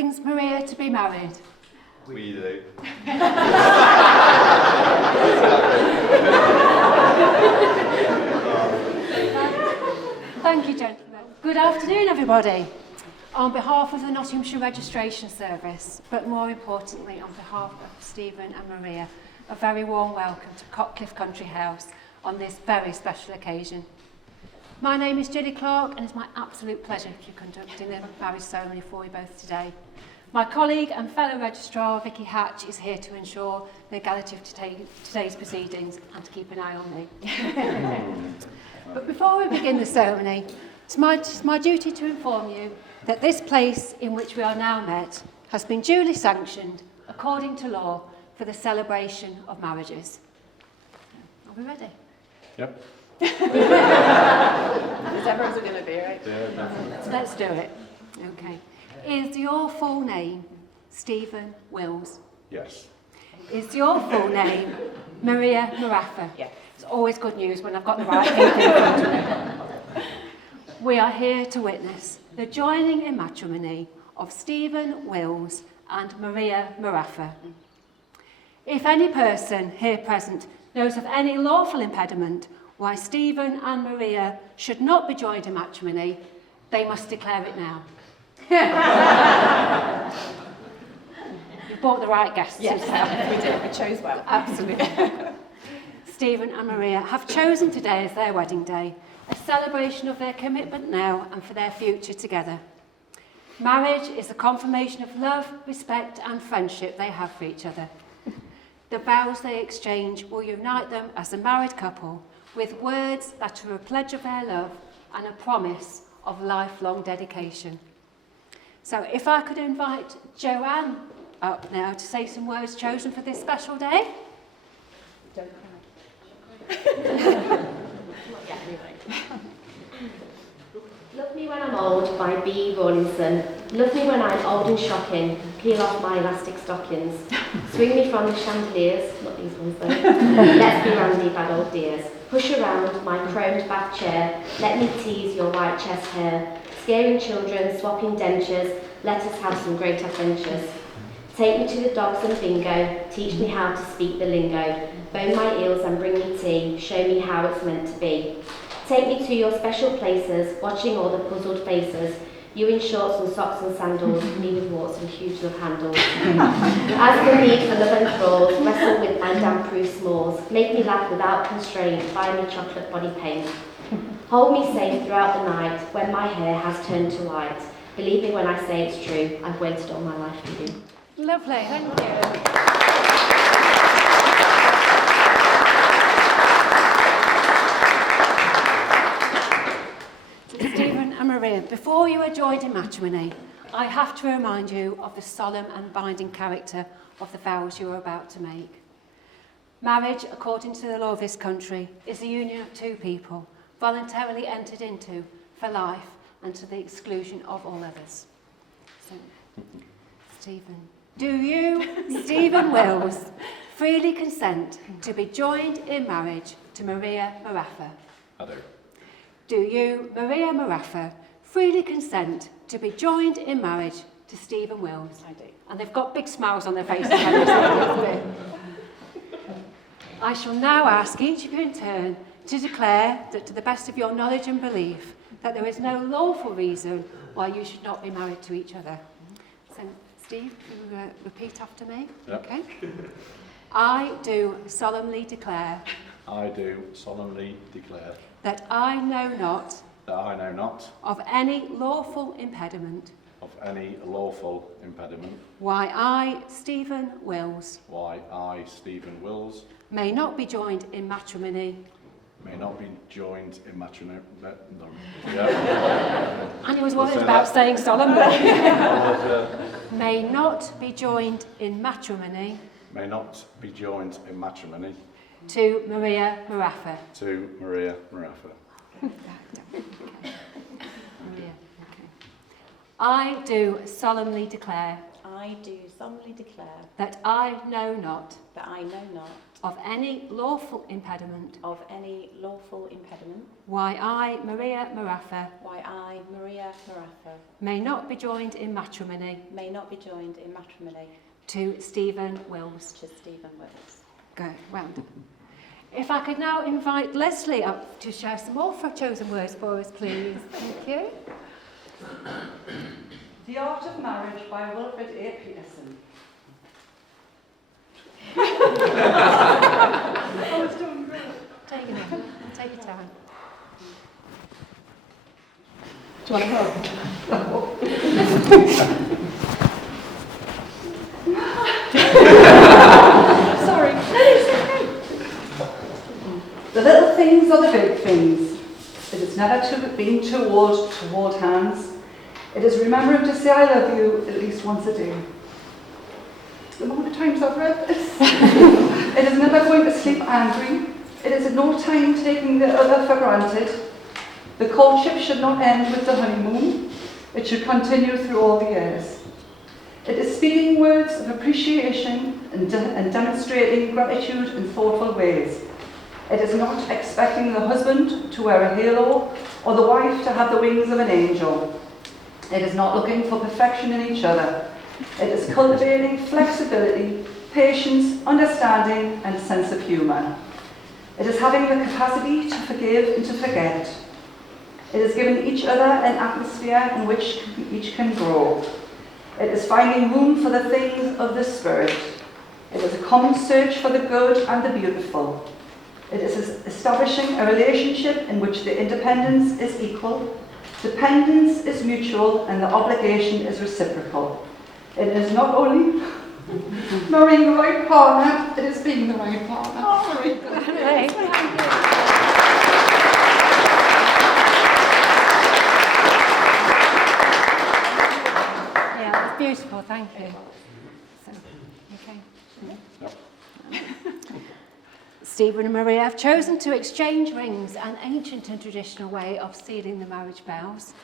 brings Maria to be married? We do. Thank you, gentlemen. Good afternoon, everybody. On behalf of the Nottinghamshire Registration Service, but more importantly on behalf of Stephen and Maria, a very warm welcome to Cotcliffe Country House on this very special occasion. My name is Judy Clark and it's my absolute pleasure to be conducting the marriage ceremony for you both today. My colleague and fellow registrar Vicky Hatch is here to ensure the legality of today's proceedings and to keep an eye on me. But before we begin the ceremony, it's my duty to inform you that this place in which we are now met has been duly sanctioned according to law for the celebration of marriages. Are we ready? Yep. Is everyone's going to be right? Yeah, definitely. Let's do it. Okay. Is your full name Stephen Wills? Yes. Is your full name Maria Marafa? Yeah. It's always good news when I've got the right people in front of me. We are here to witness the joining in matrimony of Stephen Wills and Maria Marafa. If any person here present knows of any lawful impediment why Stephen and Maria should not be joined in matrimony, they must declare it now. You brought the right guests. Yes, we did. We chose well. Absolutely. Stephen and Maria have chosen today as their wedding day, a celebration of their commitment now and for their future together. Marriage is the confirmation of love, respect and friendship they have for each other. The vows they exchange will unite them as a married couple with words that are a pledge of their love and a promise of lifelong dedication. So if I could invite Joanne up now to say some words chosen for this special day. Don't cry. Love Me When I'm Old by B. Rawlinson. Love me when I'm old and shocking. Peel off my elastic stockings. Swing me from the chandeliers. Not these ones though. Let's be randy, bad old dears. Push around my chromed back chair. Let me tease your white chest hair. Scaring children, swapping dentures. Let us have some great adventures. Take me to the dogs and bingo. Teach me how to speak the lingo. Bone my eels and bring me tea. Show me how it's meant to be. Take me to your special places, watching all the puzzled faces. You in shorts and socks and sandals, me with warts and huge love handles. As the need for love and thralls, wrestle with my damp-proof smalls. Make me laugh without constraint, buy me chocolate body paint. Hold me safe throughout the night, when my hair has turned to white. Believe me when I say it's true, I've waited all my life for you. Lovely, thank you. Stephen and Maria, before you are joined in matrimony, I have to remind you of the solemn and binding character of the vows you are about to make. Marriage, according to the law of this country, is the union of two people, voluntarily entered into for life and to the exclusion of all others. So, Stephen, do you, Stephen Wills, freely consent to be joined in marriage to Maria Marafa? I do. Do you, Maria Marafa, freely consent to be joined in marriage to Stephen Wills? I do. And they've got big smiles on their faces. I shall now ask each of you in turn to declare that to the best of your knowledge and belief that there is no lawful reason why you should not be married to each other. So, Steve, you repeat after me. Yep. Okay. I do solemnly declare I do solemnly declare that I know not that I know not of any lawful impediment of any lawful impediment why I, Stephen Wills, why I, Stephen Wills, may not be joined in matrimony. may not be joined in matrimony. No. Yeah. And he was We'll worried say about that. saying solemnly. uh, May not be joined in matrimony may not be joined in matrimony to Maria Marafa. to Maria Marafa. Maria, okay. I do solemnly declare I do solemnly declare that I know not that I know not of any lawful impediment of any lawful impediment why I, Maria Maratha, why I, Maria Maratha, may not be joined in matrimony may not be joined in matrimony to Stephen Wills. to Stephen Wills. Good, well done. If I could now invite Leslie up to share some more chosen words for us, please. Thank you. The Art of Marriage by Wilfred A. Peterson. Oh, it's doing great. Take it in. Take your time. Do you want to help? Sorry. The little things are the big things. It is never being too old to hold hands. It is remembering to say I love you at least once a day. The amount of times I've read this. It is never going to sleep angry. It is at no time taking the other for granted. The courtship should not end with the honeymoon. It should continue through all the years. It is speaking words of appreciation and demonstrating gratitude in thoughtful ways. It is not expecting the husband to wear a halo or the wife to have the wings of an angel. It is not looking for perfection in each other. It is cultivating flexibility, patience, understanding, and sense of humour. It is having the capacity to forgive and to forget. It is giving each other an atmosphere in which each can grow. It is finding room for the things of the Spirit. It is a common search for the good and the beautiful. It is establishing a relationship in which the independence is equal, dependence is mutual, and the obligation is reciprocal. It is not only marrying the right partner, it is being the right partner. Oh, very good. Thank you. Yeah, that's beautiful. Thank you. So, okay. Stephen and Maria have chosen to exchange rings, an ancient and traditional way of sealing the marriage vows.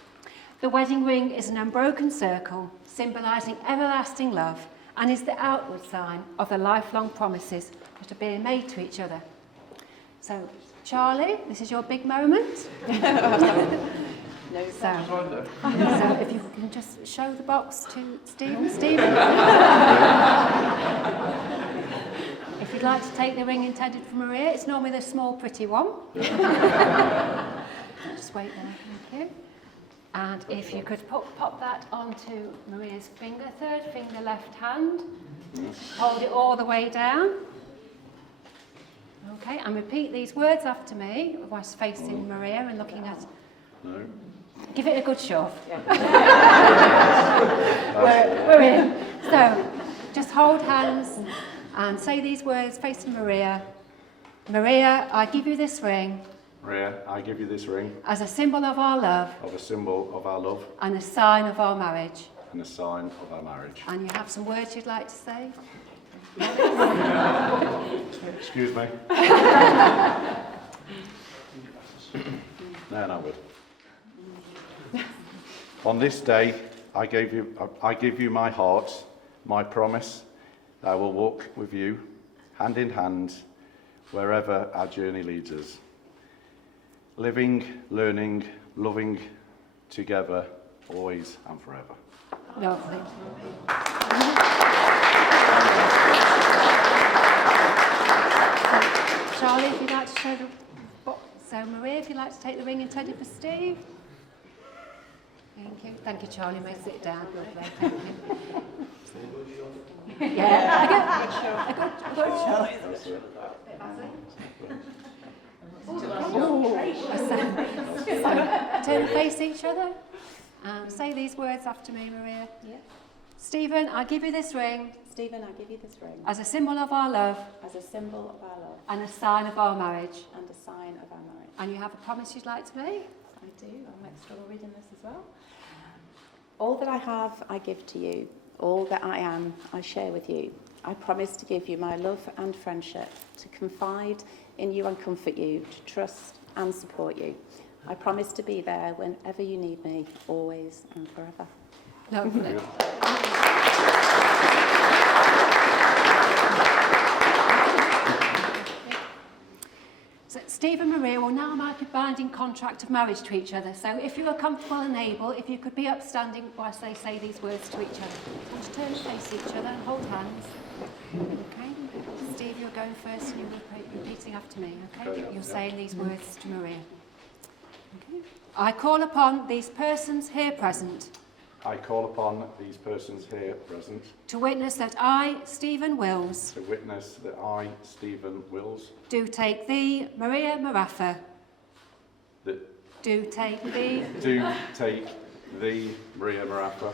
The wedding ring is an unbroken circle, symbolising everlasting love, and is the outward sign of the lifelong promises that are being made to each other. So, Charlie, this is your big moment. No, So if you can just show the box to Stephen. Stephen. If you'd like to take the ring intended for Maria, it's normally the small, pretty one. Just wait there, thank you. And if you could pop that onto Maria's finger, third finger, left hand. Hold it all the way down. Okay, and repeat these words after me, whilst facing Maria and looking at... No. Give it a good shove. We're in. So, just hold hands and say these words facing Maria. Maria, I give you this ring. Maria, I give you this ring As a symbol of our love. of a symbol of our love And a sign of our marriage. and a sign of our marriage. And you have some words you'd like to say? Excuse me. No, would. On this day, I give you my heart, my promise that I will walk with you, hand in hand, wherever our journey leads us. Living, learning, loving together, always and forever. Lovely. Charlie, if you'd like to show the box. So, Maria, if you'd like to take the ring intended for Steve. Thank you. Thank you, Charlie. May sit down. Lovely. Thank you. Yeah, I got So, turn and face each other. And say these words after me, Maria. Yeah. Stephen, I give you this ring Stephen, I give you this ring as a symbol of our love as a symbol of our love and a sign of our marriage. and a sign of our marriage. And you have a promise you'd like to make? I do. I'm extra reading this as well. All that I have, I give to you. All that I am, I share with you. I promise to give you my love and friendship, to confide in you and comfort you, to trust and support you. I promise to be there whenever you need me, always and forever. Lovely. sacred binding contract of marriage to each other. So if you are comfortable and able, if you could be upstanding whilst they say these words to each other. And turn and face each other and hold hands. Okay. Steve, you're going first and you're repeating after me, okay? You're saying these words to Maria. Okay. I call upon these persons here present I call upon these persons here present to witness that I, Stephen Wills, to witness that I, Stephen Wills, do take thee, Maria Maraffa, that do take thee do take thee, Maria Maraffa,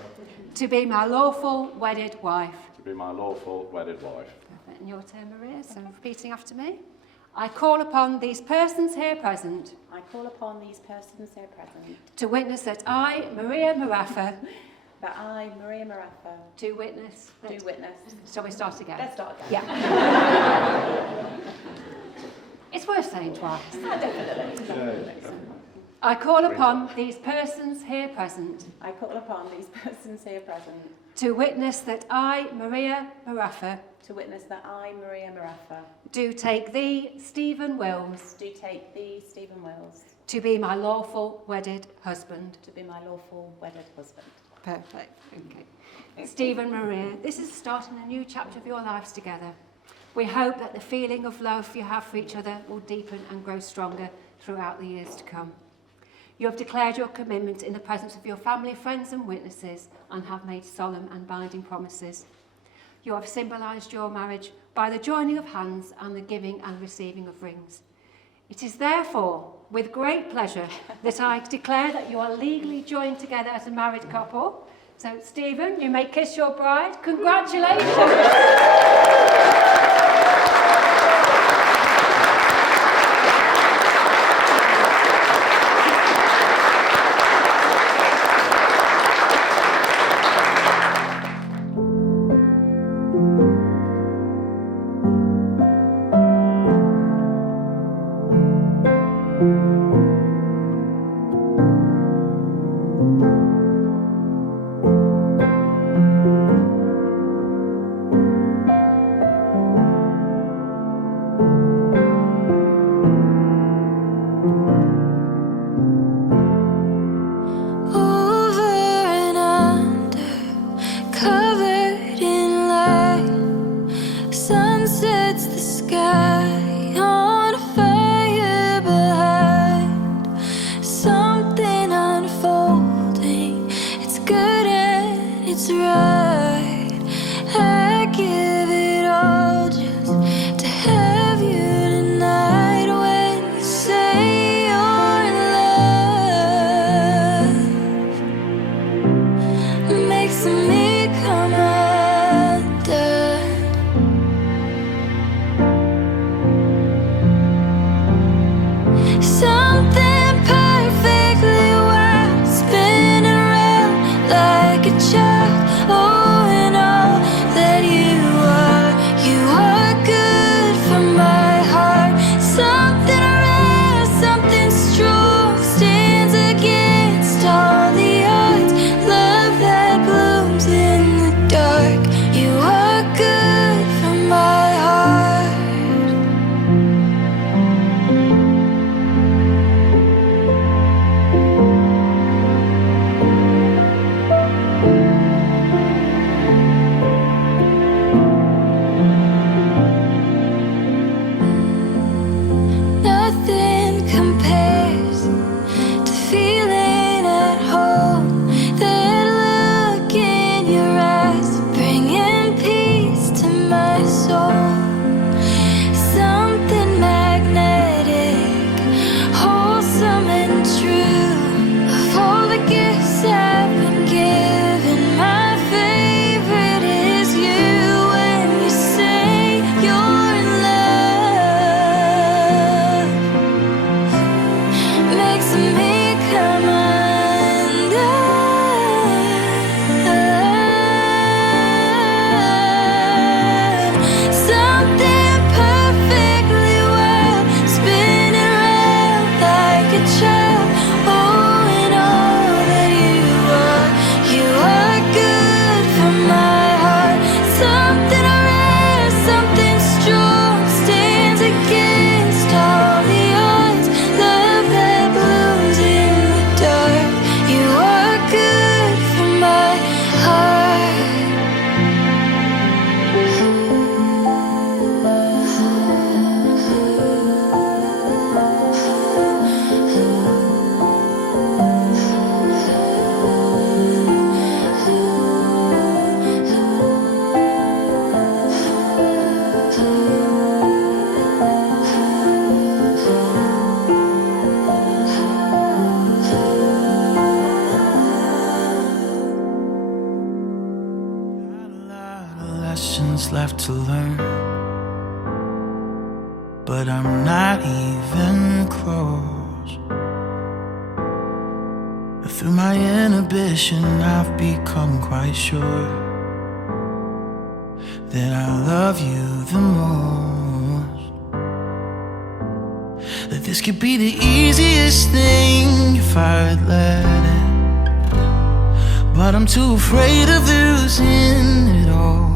to be my lawful wedded wife. to be my lawful wedded wife. And your turn, Maria, so repeating after me. I call upon these persons here present I call upon these persons here present to witness that I, Maria Maraffa, that I, Maria Maraffa, do witness that... do witness. Shall we start again? Let's start again. Yeah. It's worth saying twice. I call upon these persons here present I call upon these persons here present to witness that I, Maria Maraffa, to witness that I, Maria Maraffa, do take thee, Stephen Wills, do take thee, Stephen Wills, to be my lawful wedded husband. to be my lawful wedded husband. Perfect. Okay. Stephen, Maria, this is starting a new chapter of your lives together. We hope that the feeling of love you have for each other will deepen and grow stronger throughout the years to come. You have declared your commitment in the presence of your family, friends and witnesses and have made solemn and binding promises. You have symbolised your marriage by the joining of hands and the giving and receiving of rings. It is therefore with great pleasure that I declare that you are legally joined together as a married couple. So, Stephen, you may kiss your bride. Congratulations! Some lessons left to learn, but I'm not even close. Through my inhibition, I've become quite sure that I love you the most. That this could be the easiest thing if I'd let it, but I'm too afraid of losing it all.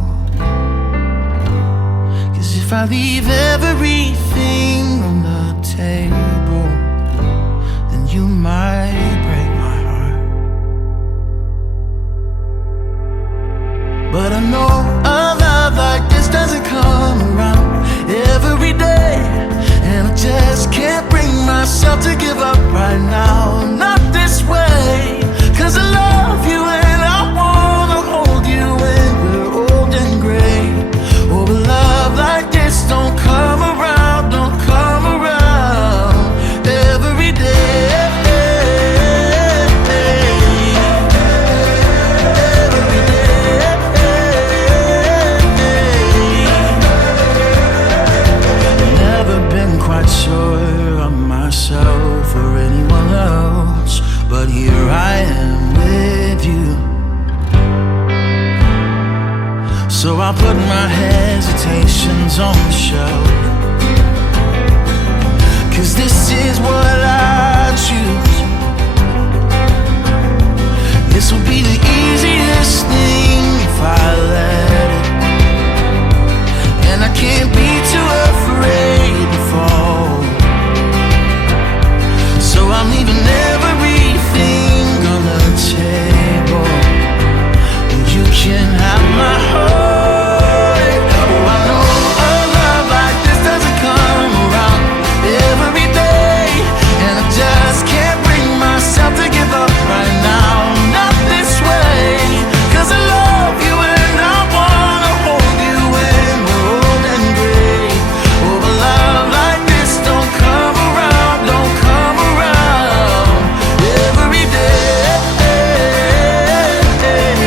'Cause if I leave everything on the table, then you might break my heart. But I know a love like this doesn't come around every day, and I just can't bring myself to give up right now. Not this way, 'cause I love you and I wanna hold you when we're old and gray. Oh, but love like this don't come around, don't come around every day. Every day. Never been quite sure of myself or anyone else, but here I am with you. So I'll put my hesitations on the shelf, 'cause this is what I choose. This will be the easiest thing if I let it, and I can't be too afraid to fall. So I'm leaving everything on the table. You can have my heart. Oh, I know a love like this doesn't come around every day, and I just can't bring myself to give up right now. Not this way, 'cause I love you and I wanna hold you when we're old and gray. Oh, but love like this don't come around, don't come around every day. Every day.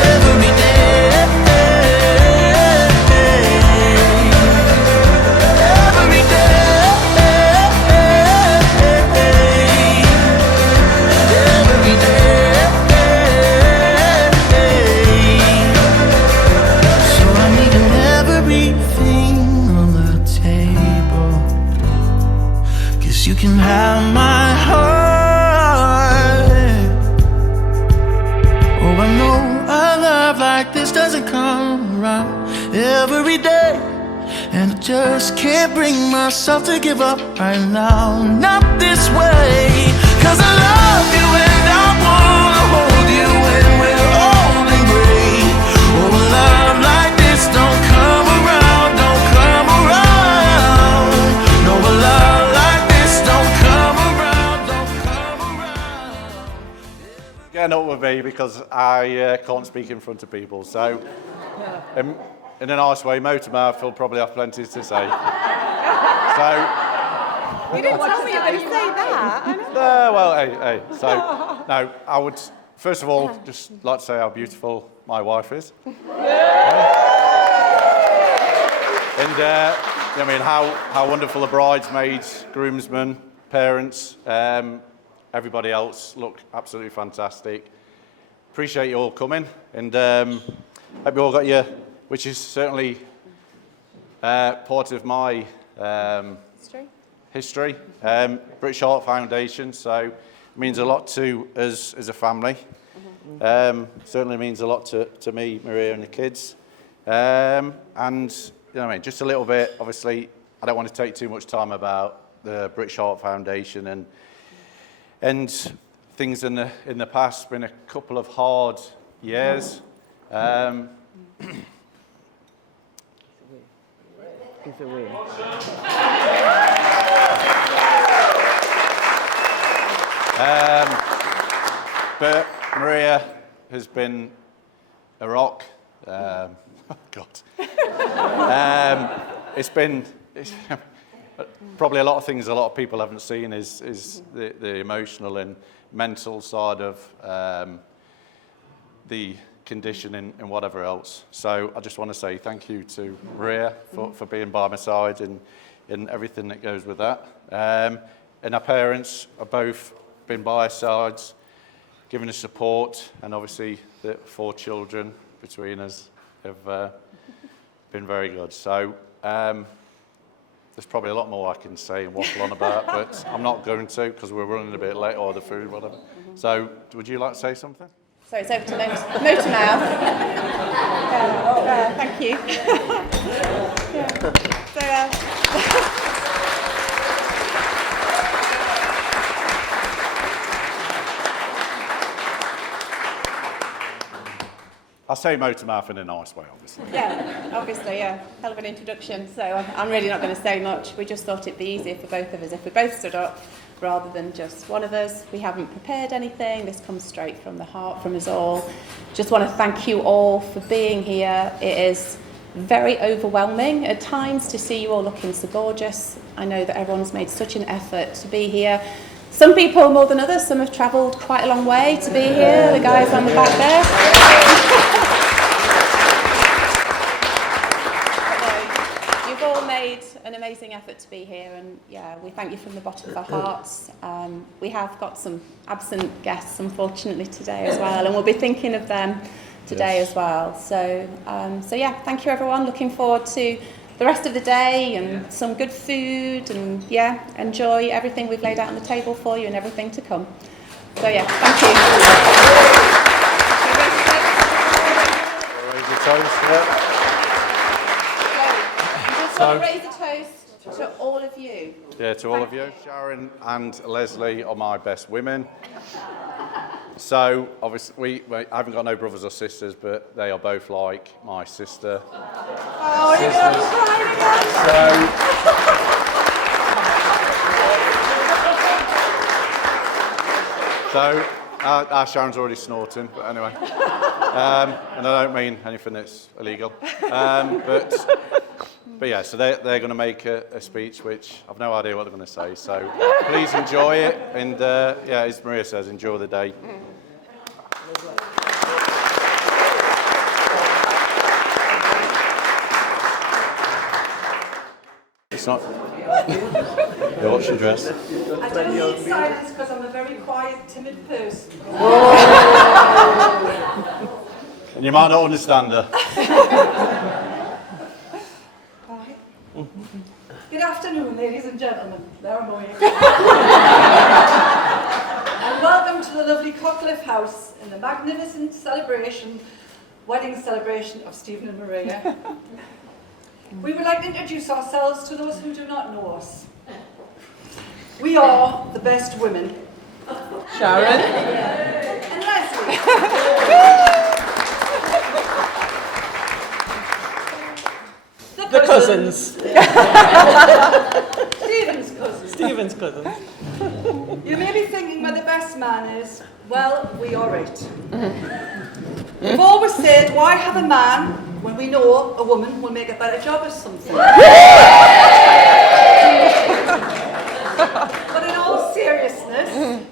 Every day. Every day. So I'm leaving everything on the table, 'cause you can have my heart. Oh, I know a love like this doesn't come around every day, and I just can't bring myself to give up right now. Not this way, 'cause I love you and I wanna hold you when we're old and gray. Oh, a love like this don't come around, don't come around. No, a love like this don't come around, don't come around. Getting up with me because I can't speak in front of people. So, in a nice way, Motormouth will probably have plenty to say. So, You didn't tell me you were going to say that. I know. well, hey. So, no, I would first of all just like to say how beautiful my wife is. And I mean how wonderful the bridesmaids, groomsmen, parents, everybody else look absolutely fantastic. Appreciate you all coming, and hope you all got your, which is certainly part of my history. British Heart Foundation, so it means a lot to us as a family. Certainly means a lot to me, Maria, and the kids. And you know what I mean, just a little bit. Obviously, I don't want to take too much time about the British Heart Foundation and things in the past. It's been a couple of hard years. It's a win. But Maria has been a rock. God. It's probably a lot of things a lot of people haven't seen is the emotional and mental side of the condition and whatever else. So I just want to say thank you to Maria for being by my side and everything that goes with that. And our parents have both been by our sides, giving us support, and obviously the 4 children between us have been very good. So there's probably a lot more I can say and waffle on about, but I'm not going to because we're running a bit late, or the food, whatever. So would you like to say something? So it's over to Motormouth. Thank you. I'll say Motormouth in a nice way, obviously. Obviously, hell of an introduction. So I'm really not going to say much. We just thought it'd be easier for both of us if we both stood up rather than just one of us. We haven't prepared anything. This comes straight from the heart from us all. Just want to thank you all for being here. It is very overwhelming at times to see you all looking so gorgeous. I know that everyone's made such an effort to be here. Some people more than others. Some have travelled quite a long way to be here. The guys on the back there. You've all made an amazing effort to be here, and we thank you from the bottom of our hearts. We have got some absent guests, unfortunately, today as well, and we'll be thinking of them today as well. So thank you, everyone. Looking forward to the rest of the day and some good food, and enjoy everything we've laid out on the table for you and everything to come. So thank you. Raise your toast, So raise a toast to all of you. Yeah, to all of you. Sharon and Leslie are my best women. So, obviously, I haven't got no brothers or sisters, but they are both like my sister. Oh, you're going to cry again. So Sharon's already snorting, but anyway. And I don't mean anything that's illegal. But yeah, so they're going to make a speech, which I've no idea what they're going to say. So please enjoy it, and as Maria says, enjoy the day. It's not. Yeah, what's your dress? I don't need silence because I'm a very quiet, timid person. And you might not understand her. Good afternoon, ladies and gentlemen. There I'm going. And welcome to the lovely Cutcliffe House in the magnificent wedding celebration of Stephen and Maria. We would like to introduce ourselves to those who do not know us. We are the best women. Sharon. And Leslie. The cousins. Stephen's cousins. Stephen's cousins. You may be thinking where the best man is. Well, we are it. We've always said, why have a man when we know a woman will make a better job of something? But in all seriousness,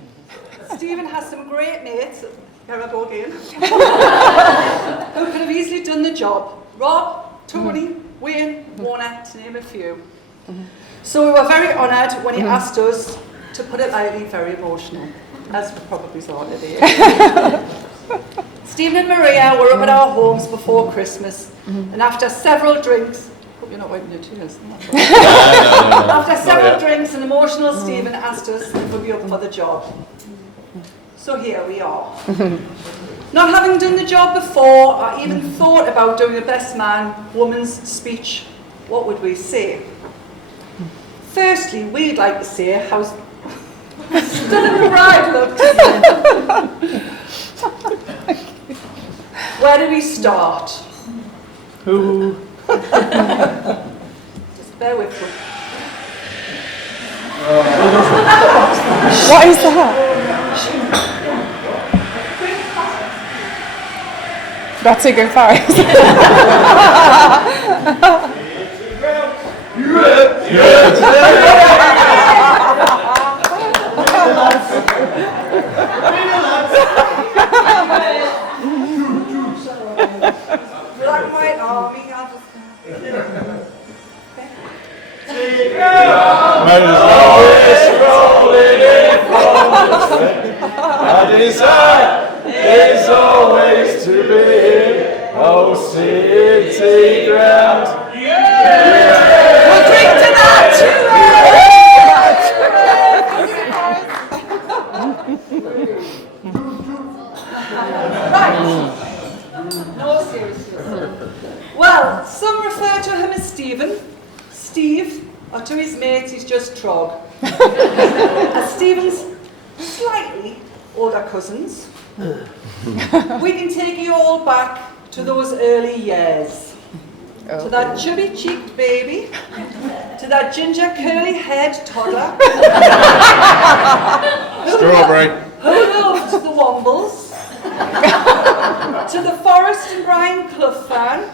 Stephen has some great mates, here I go again, who could have easily done the job. Rob, Tony, Wayne, Warner, to name a few. So we were very honoured when he asked us, to put it lightly, very emotional, as we probably saw today. Stephen and Maria were up at our homes before Christmas, and after several drinks, hope you're not wiping your tears. After several drinks, an emotional Stephen asked us if we'd be up for the job. So here we are. Not having done the job before, or even thought about doing a best man, woman's speech, what would we say? Firstly, we'd like to say how stunning the bride looked. Where do we start? Who? Just bear with me. What is that? That's a good fire. Our desire is always to be in, oh, city ground. We'll drink to that! Right. No seriousness. Well, some refer to him as Stephen, Steve, or to his mates he's just Trog. As Stephen's slightly older cousins, we can take you all back to those early years. To that chubby-cheeked baby, to that ginger-curly-haired toddler, Strawberry. who loved the Wombles, to the Forrest and Brian Clough fan,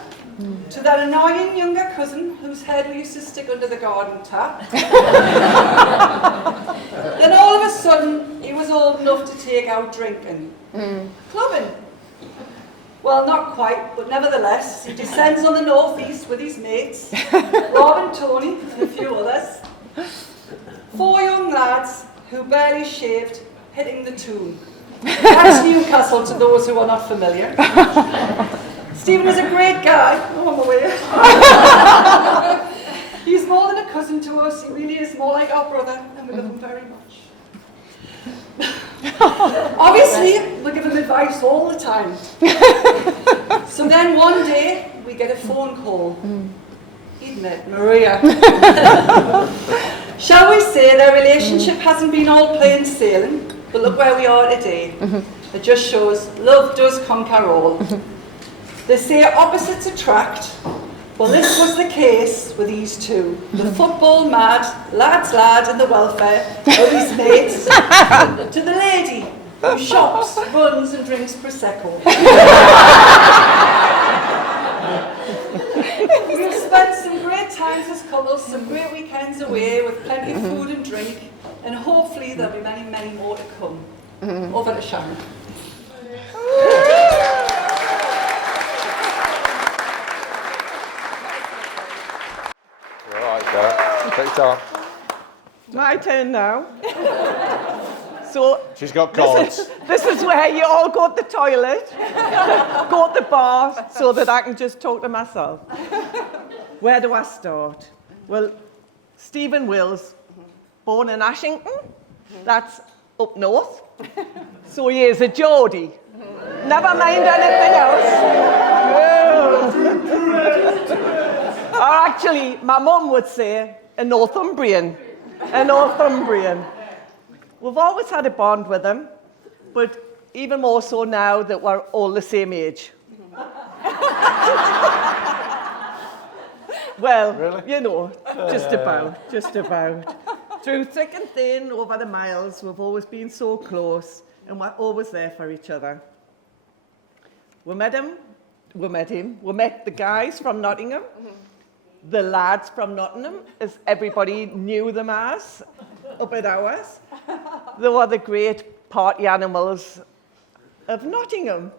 to that annoying younger cousin whose head we used to stick under the garden tap. Then all of a sudden, he was old enough to take out drinking. Clubbing. Well, not quite, but nevertheless, he descends on the northeast with his mates, Rob and Tony and a few others. 4 young lads who barely shaved, hitting the tune. That's Newcastle to those who are not familiar. Stephen is a great guy. Oh, I'm aware. He's more than a cousin to us. He really is more like our brother, and we love him very much. Obviously, we give him advice all the time. So then one day, we get a phone call. He'd met Maria. Shall we say their relationship hasn't been all plain sailing, but look where we are today. It just shows love does conquer all. They say opposites attract. Well, this was the case with these two. The football mad, lad's lad and the welfare of his mates, to the lady who shops, runs and drinks Prosecco. We've spent some great times as couples, some great weekends away with plenty of food and drink, and hopefully there'll be many, many more to come. Over to Sharon. Take time. My turn now. So She's got cards. this is where you all go to the toilet, go to the bar, so that I can just talk to myself. Where do I start? Well, Stephen Wills, born in Ashington, that's up north. So he is a Geordie. Never mind anything else. Or actually, my mum would say, a Northumbrian. A Northumbrian. We've always had a bond with him, but even more so now that we're all the same age. Well, Really? you know, just about. Through thick and thin, over the miles, we've always been so close, and we're always there for each other. We met the guys from Nottingham, the lads from Nottingham, as everybody knew them as, up at ours. They were the great party animals of Nottingham.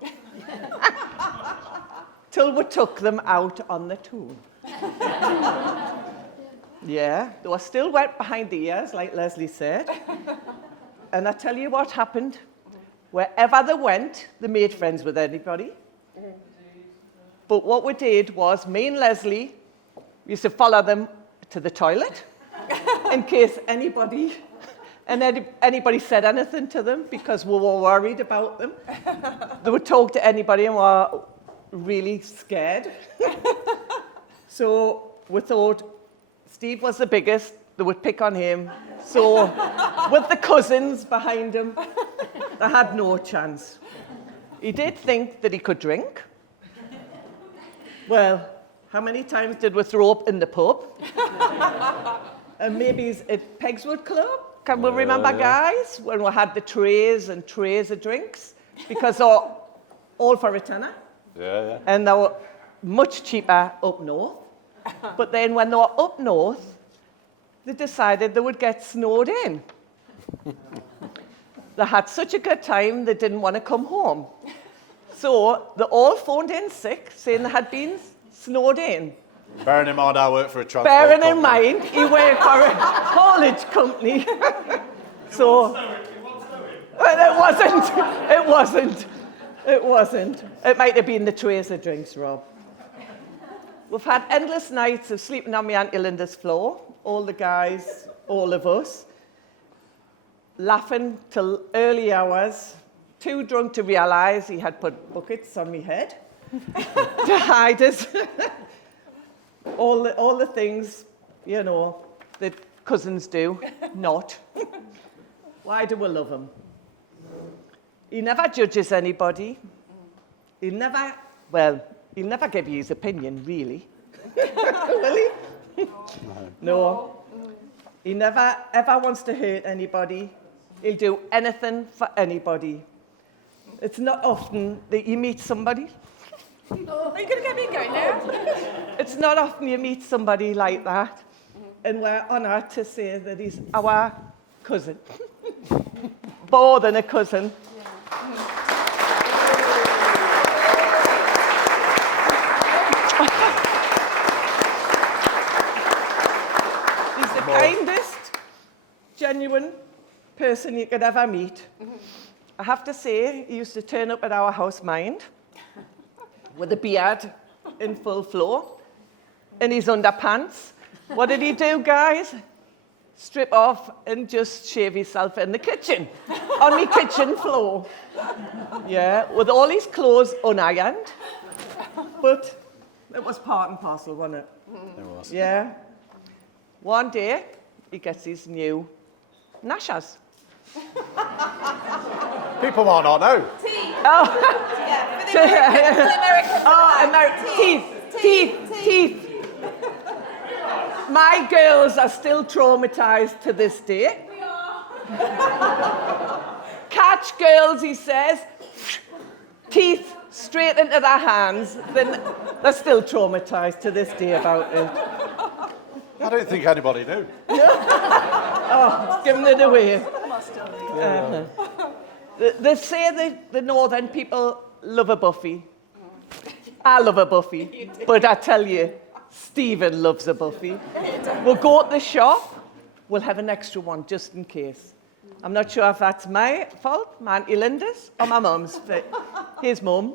Till we took them out on the tour. Yeah, they were still wet behind the ears, like Leslie said. And I tell you what happened. Wherever they went, they made friends with anybody. But what we did was, me and Leslie used to follow them to the toilet in case anybody said anything to them, because we were worried about them. They would talk to anybody and were really scared. So we thought Steve was the biggest, they would pick on him. So with the cousins behind him, they had no chance. He did think that he could drink. Well, how many times did we throw up in the pub? And maybe at Pegswood Club? Can we remember, guys, when we had the trays and trays of drinks? Because they were all for a tenner. Yeah. And they were much cheaper up north. But then when they were up north, they decided they would get snowed in. They had such a good time, they didn't want to come home. So they all phoned in sick, saying they had been snowed in. Bearing in mind I work for a transport Bearing in company. mind, he worked for a haulage company. So, it wasn't. It might have been the trays of drinks, Rob. We've had endless nights of sleeping on my Auntie Linda's floor, all the guys, all of us, laughing till early hours, too drunk to realise he had put buckets on my head to hide us. all the things, you know, that cousins do, not. Why do we love him? He never judges anybody. He'll never give you his opinion, really. Will he? No. He never, ever wants to hurt anybody. He'll do anything for anybody. It's not often that you meet somebody. Are you going to get me going now? It's not often you meet somebody like that. And we're honoured to say that he's our cousin. More than a cousin. He's the kindest, genuine person you could ever meet. I have to say, he used to turn up at our house mind with a beard in full flow in his underpants. What did he do, guys? Strip off and just shave himself in the kitchen, on my kitchen floor. Yeah, with all his clothes unironed. But it was part and parcel, wasn't it? It was. Yeah. One day, he gets his new Nashas. People might not know. Yeah, for the Americans. Oh, teeth. My girls are still traumatized to this day. We are. Catch girls, he says, teeth straight into their hands. Then they're still traumatized to this day about it. I don't think anybody knew. Giving it away. They say the northern people love a Buffy. I love a Buffy. But I tell you, Stephen loves a Buffy. We'll go to the shop, we'll have an extra one just in case. I'm not sure if that's my fault, my Auntie Linda's, or my mum's. But his mum,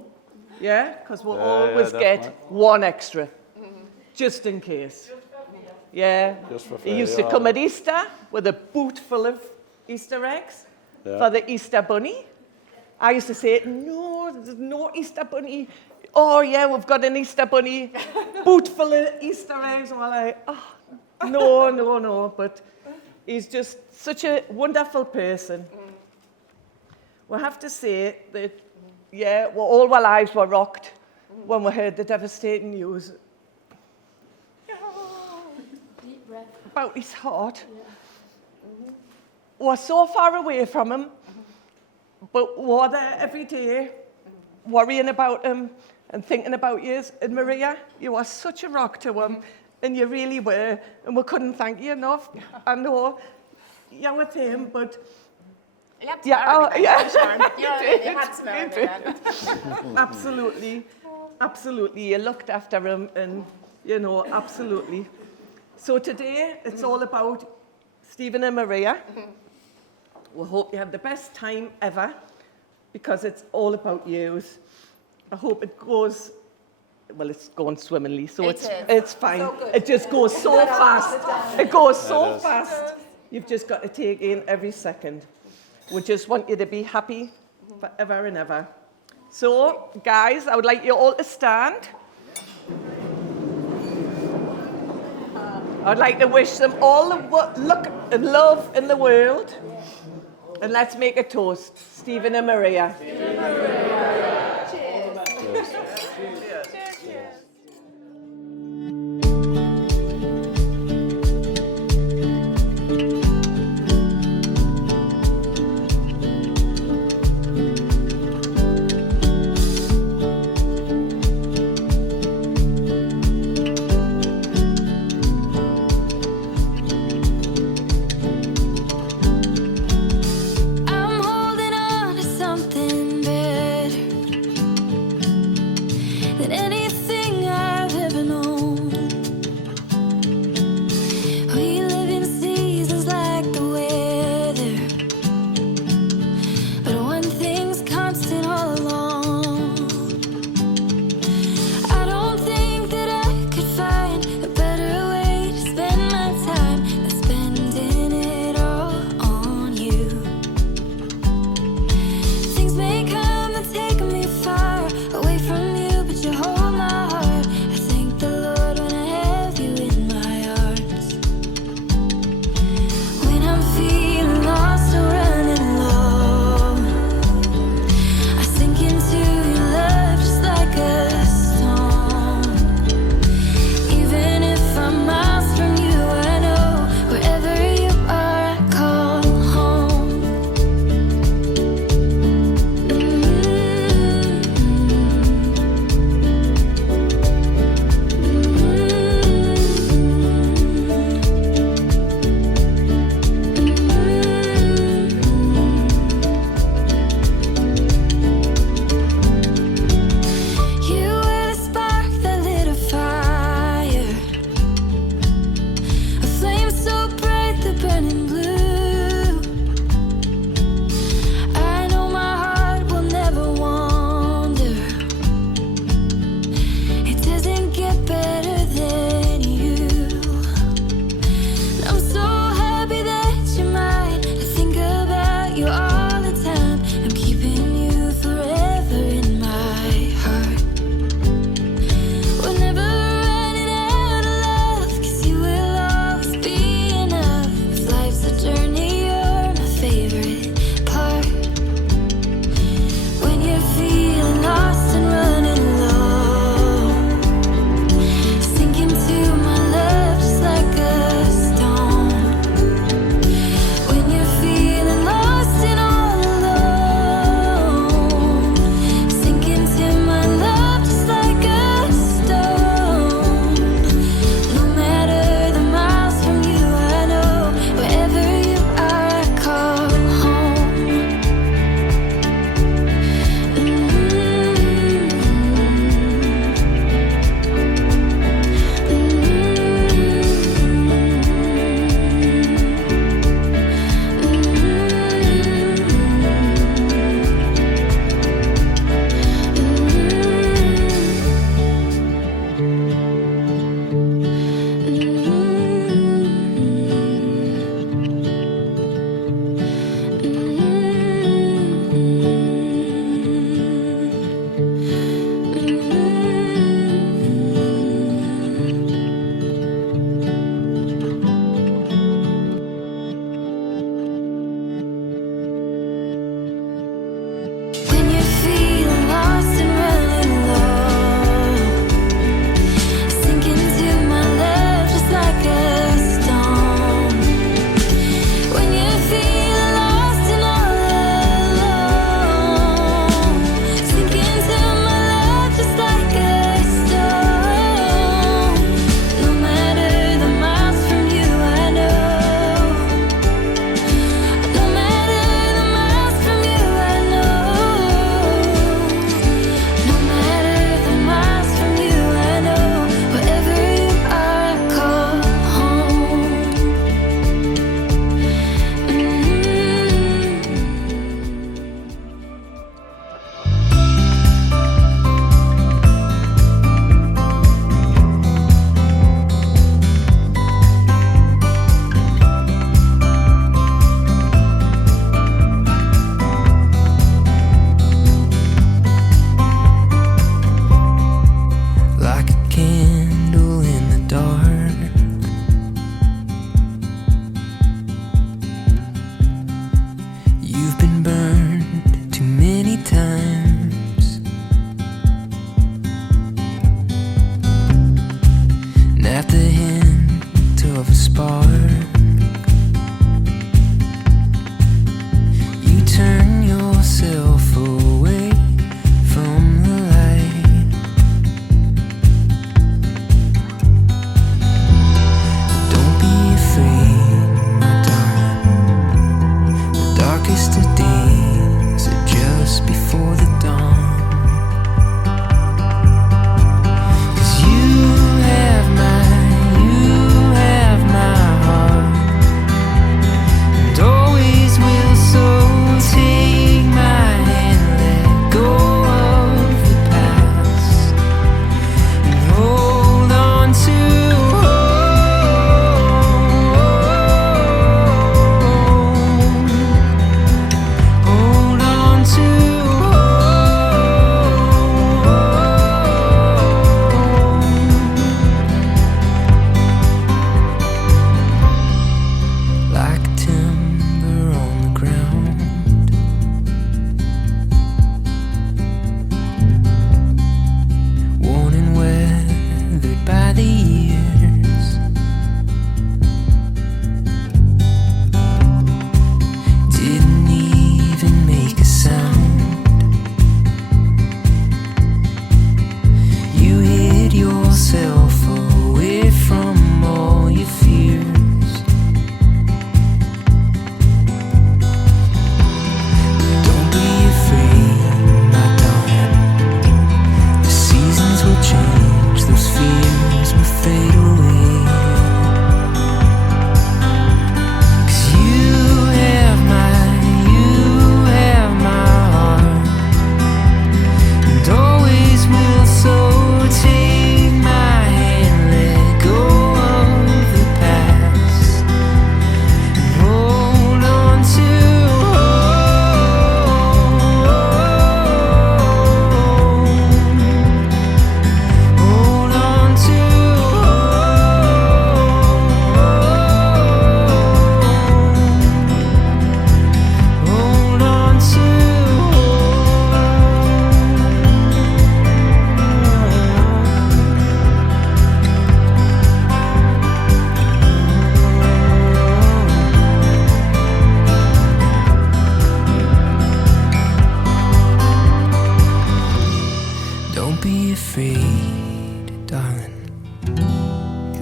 yeah, because we'll always get definitely. one extra, just in case. Yeah, Just for he used to come at Easter with a boot full of Easter eggs for the Easter bunny. I used to say, no, there's no Easter bunny. Oh, yeah, we've got an Easter bunny, boot full of Easter eggs. And we're like, oh, no. But he's just such a wonderful person. We have to say that, yeah, all our lives were rocked when we heard the devastating news about his heart. We're so far away from him, but we're there every day, worrying about him and thinking about you. And Maria, you are such a rock to him, and you really were, and we couldn't thank you enough. I know you're with him, but You had to yeah, marry me, yeah. Sharon. You know what I mean? You had to You marry me did. then. Absolutely. You looked after him, and absolutely. So today, it's all about Stephen and Maria. We hope you have the best time ever, because it's all about you. I hope it goes, well, it's going swimmingly, so It is. it's fine. So good. It just goes so fast. It goes so fast. You've just got to take in every second. We just want you to be happy forever and ever. So, guys, I would like you all to stand. I'd like to wish them all the luck and love in the world. And let's make a toast. Stephen and Maria. I'm holding on to something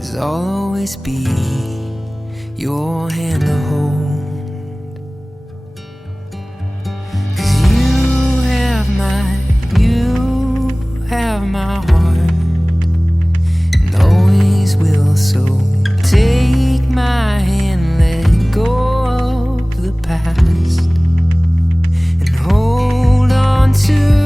'cause I'll always be your hand to hold. 'Cause you have my heart, and always will. So take my hand, let go of the past, and hold on to